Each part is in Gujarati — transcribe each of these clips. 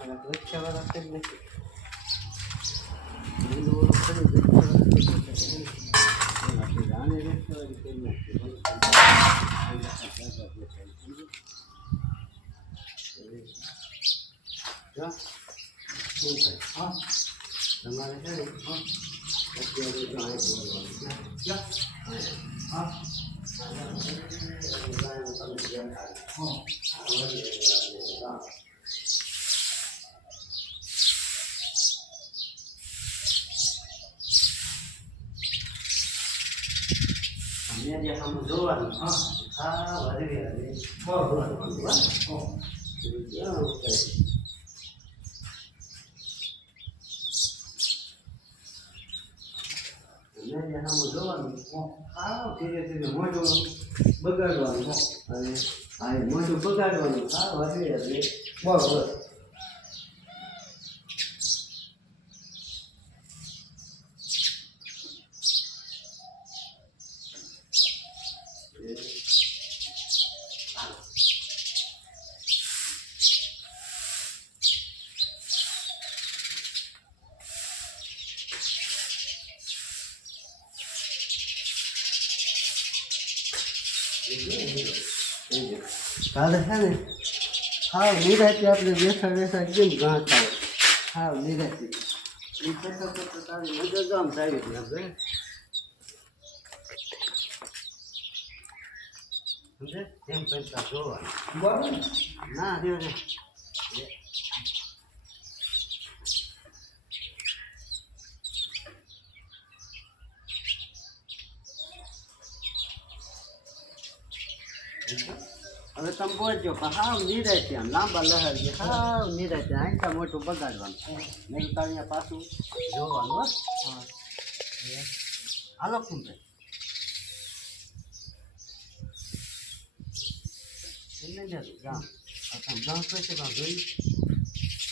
रिक्शावाला कर नहीं जाने रिक्शावाली कर नहीं हाँ हमारे है हाँ અત્યારે તો આ બોલવાનું હા અમને જે આમ જોવાનું હા હા વળી બરાબર हम જોવાનું હા ધીરે ધીરે મોઢું બગાડવાનું અને આ મોઢું બગાડવાનું હા વધે એટલે બરોબર કાલે છે ને હા નિરાતે આપણે બેસા બેસા કેમ ઘાસ આવે હા નિરાતે એ કરતા કરતા તારી મજા જ આમ થાય છે આપણે સમજે કેમ કરતા જોવાનું બરાબર ના રે હવે તમે બોલજો કે હાવ નિરાતે આમ લાંબા લહેર છે હાવ નિરાતે આંખા મોટું બગાડવાનું નહીં તો અહીંયા પાછું જોવાનું હો હા હાલો કેમ ભાઈ એને જતું ગામ તમે ગામ પછી પણ જોઈ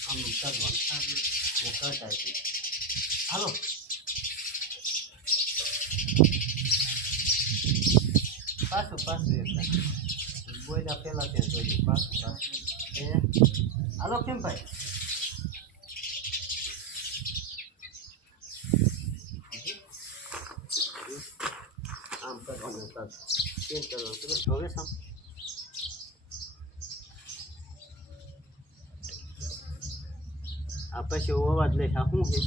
આમ કરવાનું કરતા હાલો પાછું એકદમ બોલ્યા પહેલાં ત્યાં જોયું પાછું એ હાલો કેમ ભાઈ આમ કરવાનું કેમ કરવાનું તમે હવે સામ આ પછી અવાજ લઈશ આ શું છે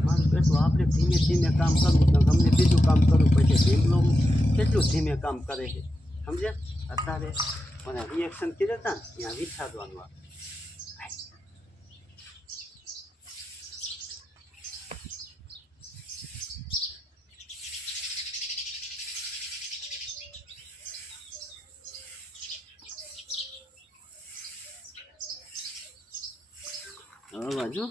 મારું બેઠું આપણે ધીમે ધીમે કામ કરવું તો ગમે બીજું કામ કરવું પછી ભીમલો કેટલું ધીમે કામ કરે છે સમજે અત્યારે મને રિએક્શન કીધા હતા ને ત્યાં વિચારવાનું હવે બાજુ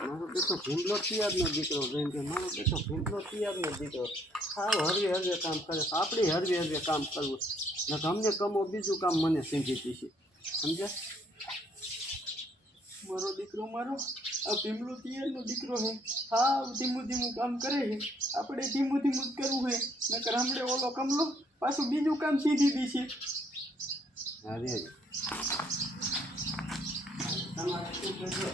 મારો બેટો ભીમલો તિયારનો દીકરો જોઈને કે મારો બેટો ભીમલો તિયારનો દીકરો સાવ હરવે હરવે કામ કરે આપણે હરવે હરવે કામ કરવું ને અમને કમો બીજું કામ મને સમજી છે સમજ્યા મારો દીકરો મારો આ ભીમલો તિયારનો દીકરો છે સાવ ધીમું ધીમું કામ કરે છે આપણે ધીમું ધીમું જ કરવું છે નકર હમણે ઓલો કમલો પાછું બીજું કામ સીધી દી છે અરે તમારે શું કહેજો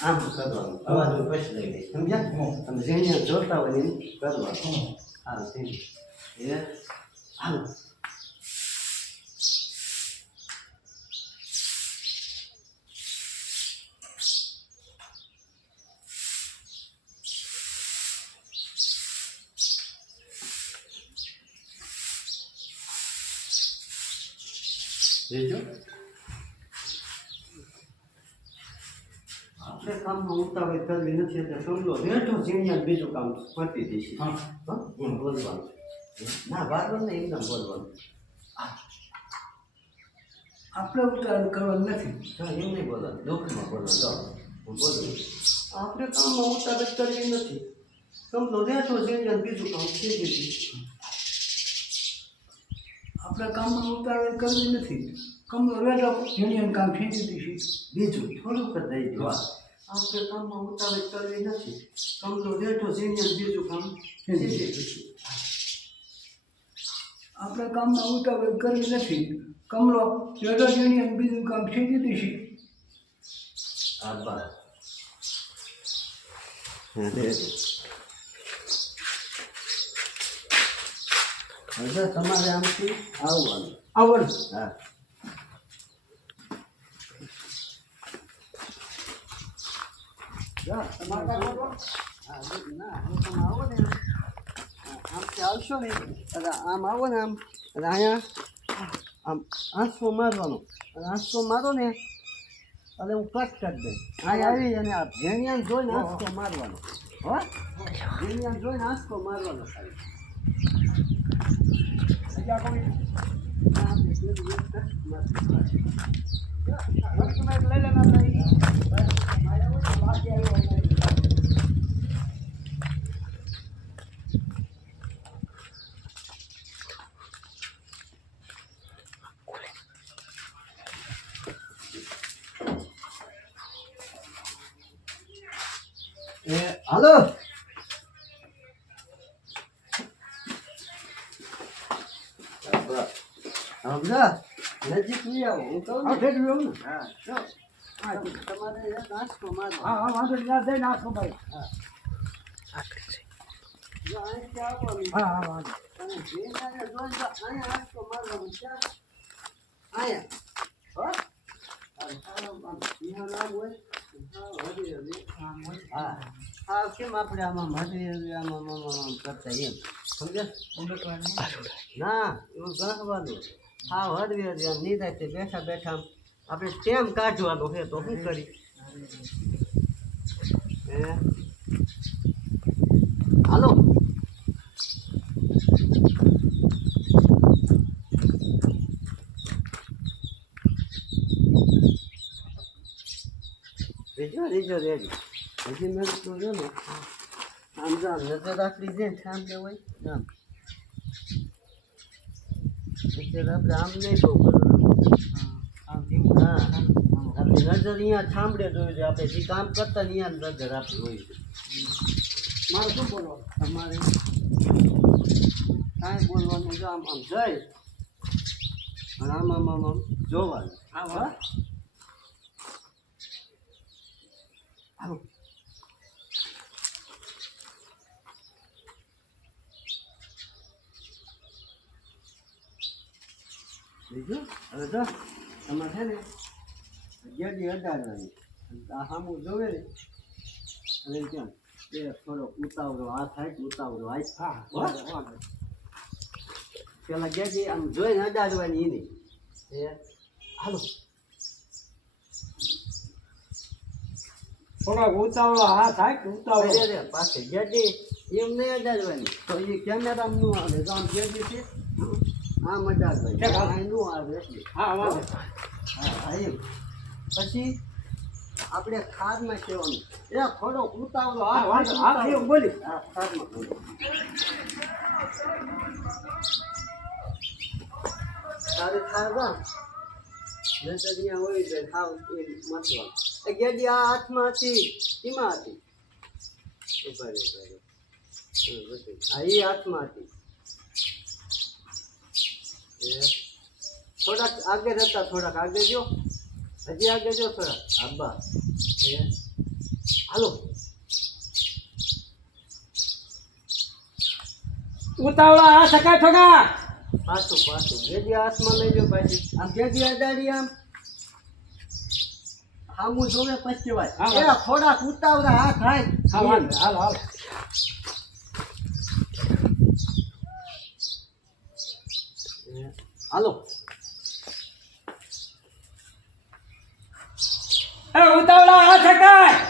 આમ કરવાનું અવાજ પછી લઈ દઈશ સમજ્યા તમે જેને જોતા હોય એને કરવાનું હાલ એ હાલ આપણે કામમાં ઉતાવળ કરવી નથી એટલે સમજો બેઠો ઝીણિયા બીજું કામ પતી દઈશ હા એમ બોલવાનું ના વારવાનું ને એકદમ બોલવાનું આપણે ઉતાવળ કરવાનું નથી હા એમ નહીં બોલવાનું દુઃખમાં બોલવાનું જાઓ હું બોલું આપણે કામમાં ઉતાવળ કરવી નથી સમજો બેઠો ઝીણિયા બીજું કામ થઈ ગયું આપણે કામમાં ઉતાવળ કરવી નથી કમલો વેલો જેની કામ ખેંચી દીધી બીજું થોડુંક જ દઈ દો આપણે કામમાં ઉતાવળ કરવી નથી કમલો બેઠો ઝીણિયન બીજું કામ સીધી દીધું. આપણે કામમાં ઉતાવળ કરવી નથી કમલો વેલો જેની બીજું કામ ખેંચી દીધી આભાર હવે તમારે આમથી આવવાનું આવડ હા આવો ને આમથી આવશો ને એટલે આમ આવો ને આમ એટલે અહીંયા આમ આંસકો મારવાનો અને આંસકો મારો ને એટલે હું કટ કરી દઈશ અહીંયા આવી અને આ ભેણિયાને જોઈને આંસકો મારવાનો હો ભેણિયાને જોઈને આંસકો મારવાનો ખાલી હાલો સમજા નજીક લઈ આવો હું કહું ને હા તમારે નાસ્તો મારો હા વાંધો નહીં દઈ નાખો ભાઈ જો અહીંથી આવવાનું હા વાંધો અને ભેંસાને જોઈને તો અહીંયા નાસ્તો મારવાનું ક્યાં અહીંયા હો હા કેમ આપણે આમાં હજી આમાં કરતા એમ સમજે ના એવું ગણવાનું હા હળવી હળવી આમ નિરાતે બેઠા બેઠા આપણે ટેમ કાઢવાનો છે તો શું કરી હાલો રેજો રેજો રેજો હજી મેં તો જો ને આમ જામ નજર રાખવી છે આમ કે હોય આમ એટલે આપણે આમ નહીં બહુ હા આપણી નજર અહીંયા થાંભળે જોયું છે આપણે જે કામ કરતા ને અહીંયા નજર આપણી હોય છે મારે શું બોલો તમારે કાંઈ બોલવાનું જો આમ આમ જઈ અને આમ આમ આમ આમ જોવાનું હા વાહ હાલો બીજું હવે જો તમારે છે ને ગેડી અડાડવાની આ સામું જોવે ને અને કેમ એ થોડોક ઉતાવળો હાથ થાય ઉતાવળો હાથ હા પેલા ગેડી આમ જોઈને અડાડવાની એની એ હાલો થોડા ઉતાવળો હા થાય ઉતાવળો અરે પાસે ગેડી એમ નહીં અડાડવાની તો એ કેમેરા નું આવે તો આમ ગેડી છે આમ અડાડવાની નું આવે એટલે હા વાંધો હા એમ પછી આપણે ખાદમાં કહેવાનું એ થોડો ઉતાવળો હા વાંધો હા એમ બોલી હા ખાદમાં બોલો તારે ખાવા નજર અહીંયા હોય છે ખાવ એ મતવાનું એ ગેડી આ હાથમાં હતી એમાં હતી ઉભા રહ્યો હા એ હાથમાં હતી થોડાક આગળ હતા થોડાક આગળ જો હજી આગળ જો થોડાક આબા હાલો ઉતાવળા હા સકા ઠોકા પાછું પાછું ગેડી હાથમાં લઈ લો પાછી આમ ગેડી અડાડી આમ આમું જોવે પછી વાત થોડાક ઉતાવળા હાથ થાય હા વાંધો હાલો હાલો હાલો એ ઉતાવળા હા સકાય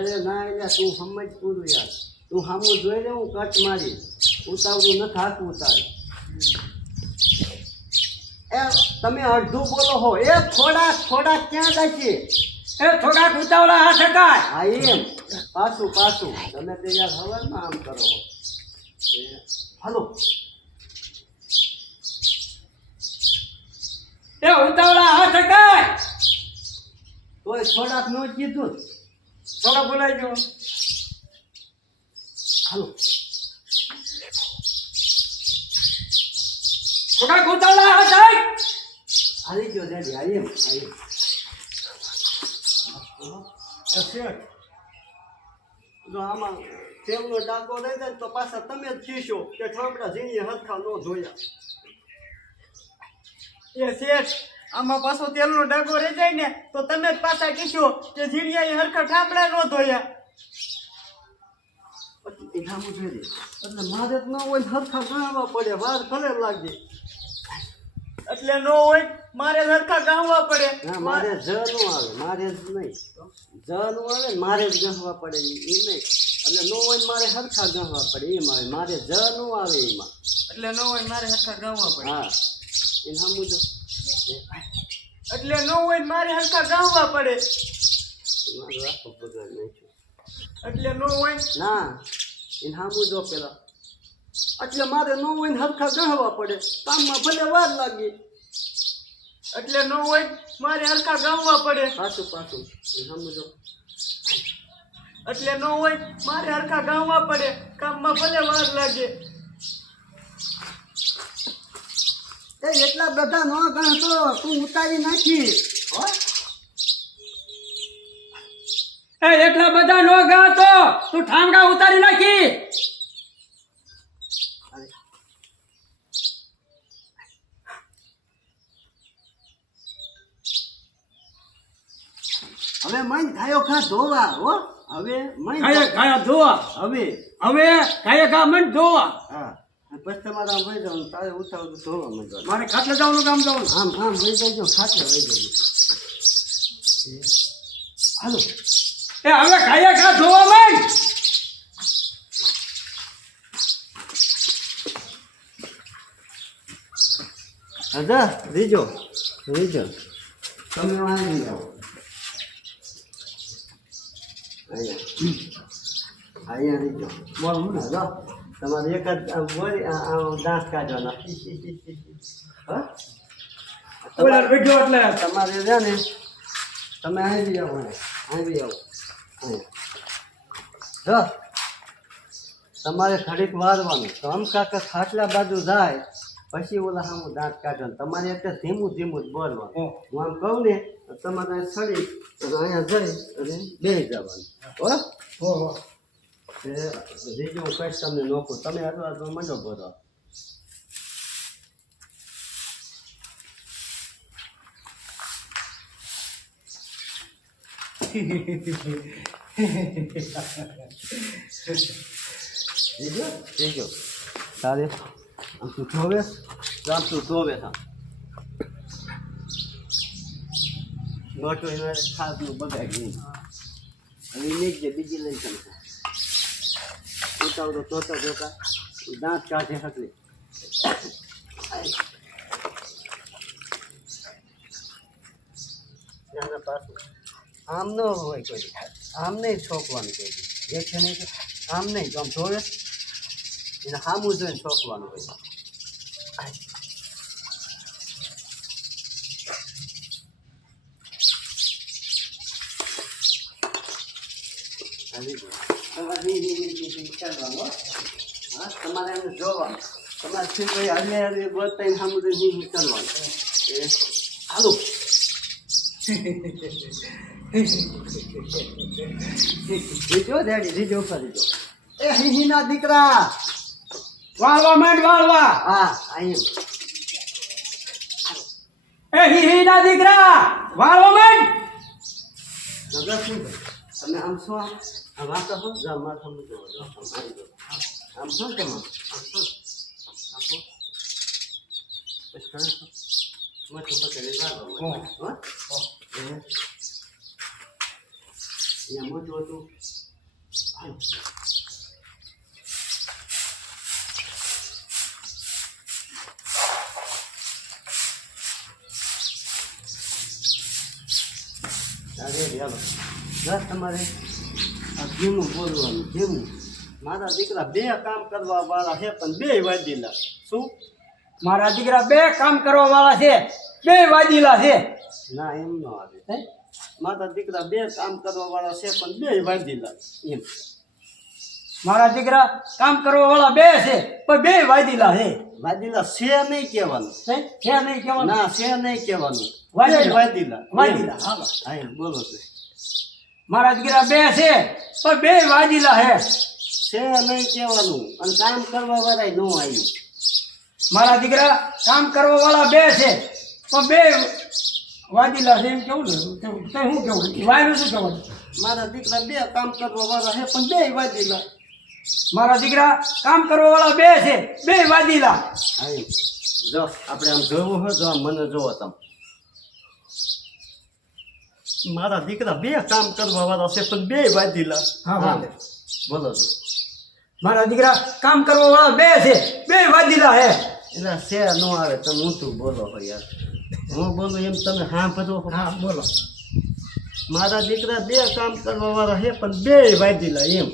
રે ના એટલે તું સમજ પૂરું યાર તું સામું જોઈ લે હું કટ મારી ઉતાવળું નથી હાથ ઉતારે એ તમે અડધું બોલો હો એ થોડાક થોડાક ક્યાં જાય છે એ થોડાક ઉતાવળા હા સકાય હા એમ પાછું પાછું તમે તે યાર હવારમાં આમ કરો હો હાલો એ ઉતાવળા હાથ હકાય તોય થોડાક નો કીધું જ. થોડા બોલાઈ ગયો હાલો થોડા ઉતાવળા હાથ હકાય હાલી ગયો ડેડી હાલી એમ હાલી જો આમાં તેલનો ડાકો રહી જાય ને તો પાછા તમે જ કીશો કે ઠામડા ઝીણીએ હરખા ન ધોયા. એ શેઠ આમાં પાછો તેલનો ડાઘો રહી જાય ને તો તમે જ પાછા કીશો કે ઝીણિયા હરખા ઠામડા ન ધોયા. પછી એ ઠામું જોઈ દે એટલે મારે જ ન હોય ને હરખા ગણાવવા પડે વાર ભલે લાગે. એટલે ન હોય મારે હરખા ગામવા પડે. ના મારે જ નું આવે મારે જ નહીં જ નું આવે ને મારે જ ગણવા પડે એ નહીં એટલે ન હોય ને મારે હરખા ગણવા પડે એમ આવે મારે જ નું આવે એમાં. એટલે ન હોય મારે હરખા ગામવા પડે. હા એને સમજો એટલે ન હોય મારે હરખા ગામવા પડે. મારો આખો બગાડ નાખ્યો. એટલે ન હોય ના એને સમજો પેલા એટલે મારે ન હોય ને હરખા ગણવા પડે કામમાં ભલે વાર લાગે. એટલે ન હોય મારે હરખા ગામવા પડે. પાછું પાછું એને સમજો એટલે ન હોય મારે હરખા ગામવા પડે કામમાં ભલે વાર લાગે. એ એટલા બધા ન ગણતો તું ઉતારી નાખી હો. એ એટલા બધા નો ગાતો તું ઠામડા ઉતારી નાખી હવે મન ખાયો ખા ધોવા હો હવે મન ખાયા ખાયા ધોવા હવે હવે ખાયા ખા મન ધોવા હા પછી તમારે આમ વહી જવાનું તારે ઉતાવળ ધોવા માંડવાનું. મારે ખાટલે જવાનું કામ જવાનું આમ આમ વહી જજો ખાટલે વહી જજો. હાલો એ હવે ખાયા ખા ધોવા માંડ હજા રીજો રીજો તમે વાંચી જાઓ અહીંયા રીજો બોલ હજો તમારે એક જ દાંત કાઢવાના હા ઓલા બેઠો એટલે તમારે છે ને તમે આવી આવો આવી આવો જો તમારે ઘડીક વારવાનું તો આમ કાકા ખાટલા બાજુ જાય પછી ઓલા સામું દાંત કાઢવાનું તમારે એટલે ધીમું ધીમું જ બોલવાનું. હું આમ કહું ને તો તમારે સડી તો અહીંયા જઈ અને બેસી જવાનું હો રીજો હું કહીશ તમને નોખું તમે અથવા મંડો ભરો. રીજો રીજો તારે આમ તું જોવે આમ તું જોવે હા મોટો એનો ખાસનું બગાડ નહીં હવે નહીં જે બીજી લઈ શકશે ઉતાવળો જોતા જોતા દાંત કાઢે હકલી પાછું આમ ન હોય કોઈ આમ નહીં છોકવાનું કોઈ જે છે ને આમ નહીં તો આમ જોવે એને સામું જોઈને છોકવાનું હોય. તમારે એમ જોવા તમારે શું કઈ હલે હલે બતાવીને સામું જોઈને કરવાનું એ હાલો રીજો ડેડી રીજો ઉપર રીજો એ હિહીના દીકરા વાળવા માંડ વાળવા હા અહીં એ હી ના દીકરા વાળવા માંડ નગર શું તમે આમ છો આમ વાતો હો જા માર સમજો આમ છો તમે આમ છો આમ છો બસ કરો મત બકે લાગો હો યા મોટો તો હાલો બસ તમારે આ ધીમું બોલવાનું ધીમું મારા દીકરા બે કામ કરવા વાળા છે પણ બે વાંધેલા શું મારા દીકરા બે કામ કરવા વાળા છે, બે વાજીલા છે. ના એમ ન આવે. હે? મારા દીકરા બે કામ કરવા વાળા છે પણ બે વાંધીલા એમ. મારા દીકરા કામ કરવા વાળા બે છે પણ બે વાજીલા છે. વાંધીલા છે નહીં કહેવાનું. હે? છે નહીં કહેવાનું? ના છે નહીં કહેવાનું. વાંધીલા. બે વાંધીલા. વાંધીલા, એમ. હાલો. હા એમ બોલો છો. મારા દીકરા બે છે પણ બે વાજીલા છે. છે નહીં કહેવાનું અને કામ કરવા વાળા ન આવ્યું. મારા દીકરા કામ કરવા વાળા બે છે પણ બે વાજીલા છે એમ કેવું ને? તે શું કેવું? વાયરું શું કહેવાનું? મારા દીકરા બે કામ કરવા વાળા છે પણ બે વાંધીલા. મારા દીકરા કામ કરવા વાળા બે છે, બે વાજીલા. હા એમ. જો આપણે આમ જોવું હોય તો આમ મને જોવો તમે. મારા દીકરા બે કામ કરવા વાળા છે પણ બે વાંધીલા. હા, વાંધે. બોલો છો. મારા દીકરા કામ કરવા વાળા બે છે, બે વાજીલા છે. એટલે છે ન આવે તમે ઊંચું બોલો હો યાર. હું બોલું એમ તમે હા ભરો. હા, બોલો. મારા દીકરા બે કામ કરવા વાળા છે પણ બે વાંધીલા એમ.